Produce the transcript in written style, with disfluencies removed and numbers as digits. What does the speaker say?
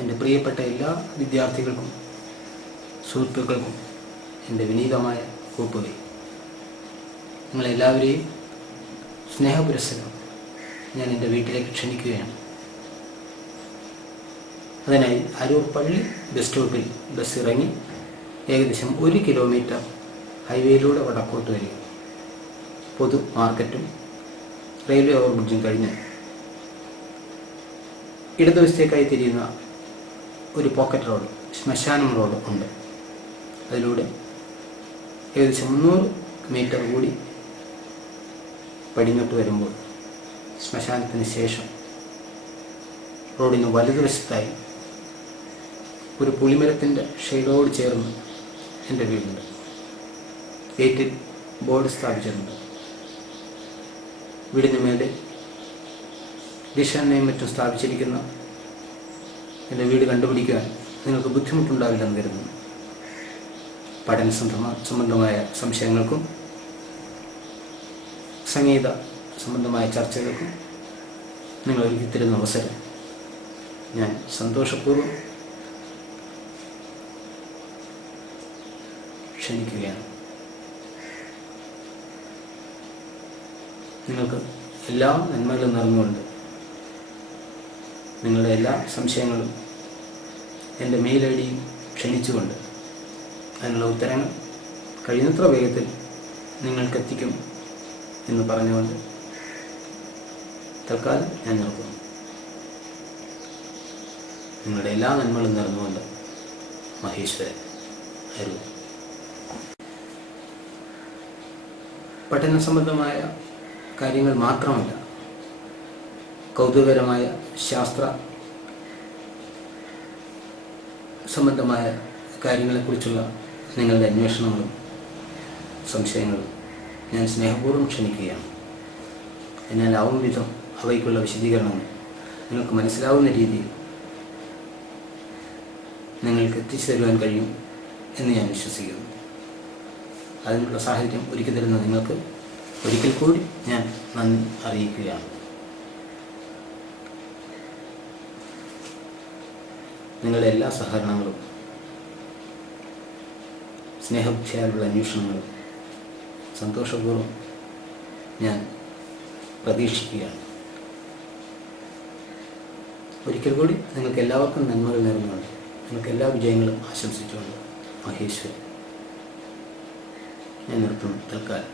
എൻ്റെ പ്രിയപ്പെട്ട എല്ലാ വിദ്യാർത്ഥികൾക്കും സുഹൃത്തുക്കൾക്കും എൻ്റെ വിനീതമായ കൂപ്പുകൈ. നിങ്ങളെല്ലാവരെയും സ്നേഹപുരസ്സരം ഞാൻ എൻ്റെ വീട്ടിലേക്ക് ക്ഷണിക്കുകയാണ്. അതിനായി അരൂർ പള്ളി ബസ് സ്റ്റോപ്പിൽ ബസ് ഇറങ്ങി ഏകദേശം 1 കിലോമീറ്റർ ഹൈവേയിലൂടെ വടക്കോട്ട് വരിക. പൊതു മാർക്കറ്റും റെയിൽവേ ഓവർബ്രിഡ്ജും കഴിഞ്ഞ് ഇടതുവശത്തേക്കായി തിരിയുന്ന ഒരു പോക്കറ്റ് റോഡ്, ശ്മശാനം റോഡ് ഉണ്ട്. അതിലൂടെ ഏകദേശം 300 മീറ്റർ കൂടി പടിഞ്ഞോട്ട് വരുമ്പോൾ ശ്മശാനത്തിന് ശേഷം റോഡിന് വലതുവശത്തായി ഒരു പുളിമരത്തിൻ്റെ ഷെയ്ഡോട് ചേർന്ന് എൻ്റെ വീടുണ്ട്. ഗേറ്റിൽ ബോർഡ് സ്ഥാപിച്ചിട്ടുണ്ട്. വീടിന് മേലെ ഡിഷനെയും മറ്റും സ്ഥാപിച്ചിരിക്കുന്ന എൻ്റെ വീട് കണ്ടുപിടിക്കുവാൻ നിങ്ങൾക്ക് ബുദ്ധിമുട്ടുണ്ടാവില്ലെന്ന് കരുതുന്നു. പഠന സംബന്ധമായ സംശയങ്ങൾക്കും സംഗീത സംബന്ധമായ ചർച്ചകൾക്കും നിങ്ങൾ ഒരുക്കി തരുന്ന അവസരം ഞാൻ സന്തോഷപൂർവ്വം ക്ഷണിക്കുകയാണ്. നിങ്ങൾക്ക് എല്ലാ നന്മകളും നിറഞ്ഞുകൊണ്ട് നിങ്ങളുടെ എല്ലാ സംശയങ്ങളും എൻ്റെ മെയിൽ ഐ ഡിയും ക്ഷണിച്ചുകൊണ്ട് അതിനുള്ള ഉത്തരങ്ങൾ കഴിയുന്നത്ര വേഗത്തിൽ നിങ്ങൾക്കെത്തിക്കും എന്ന് പറഞ്ഞുകൊണ്ട് തൽക്കാലം ഞാൻ നിർത്തുന്നു. നിങ്ങളുടെ എല്ലാ നന്മകളും നിറഞ്ഞുകൊണ്ട് മഹേശ്വരൻ, അരൂർ. പഠന സംബന്ധമായ കാര്യങ്ങൾ മാത്രമല്ല, കൗതുകകരമായ ശാസ്ത്ര സംബന്ധമായ കാര്യങ്ങളെക്കുറിച്ചുള്ള നിങ്ങളുടെ അന്വേഷണങ്ങളും സംശയങ്ങളും ഞാൻ സ്നേഹപൂർവ്വം ക്ഷണിക്കുകയാണ്. എന്നാലാവും വിധം അവയ്ക്കുള്ള വിശദീകരണങ്ങൾ നിങ്ങൾക്ക് മനസ്സിലാവുന്ന രീതിയിൽ നിങ്ങൾക്ക് എത്തിച്ചു തരുവാൻ കഴിയും എന്ന് ഞാൻ വിശ്വസിക്കുന്നു. അതിനുള്ള സാഹചര്യം ഒരുക്കി തരുന്ന നിങ്ങൾക്ക് ഒരിക്കൽ കൂടി ഞാൻ നന്ദി അറിയിക്കുകയാണ്. നിങ്ങളുടെ എല്ലാ സഹകരണങ്ങളും സ്നേഹബുദ്ധിയാലുള്ള അന്വേഷണങ്ങളും സന്തോഷപൂർവ്വം ഞാൻ പ്രതീക്ഷിക്കുകയാണ്. ഒരിക്കൽ കൂടി നിങ്ങൾക്ക് എല്ലാവർക്കും നന്മകൾ നേർന്നുകൊണ്ട് നിങ്ങൾക്ക് എല്ലാ വിജയങ്ങളും ആശംസിച്ചുകൊണ്ട് മഹേശ്വരൻ ഞാൻ നിർത്തുന്നു തൽക്കാലം.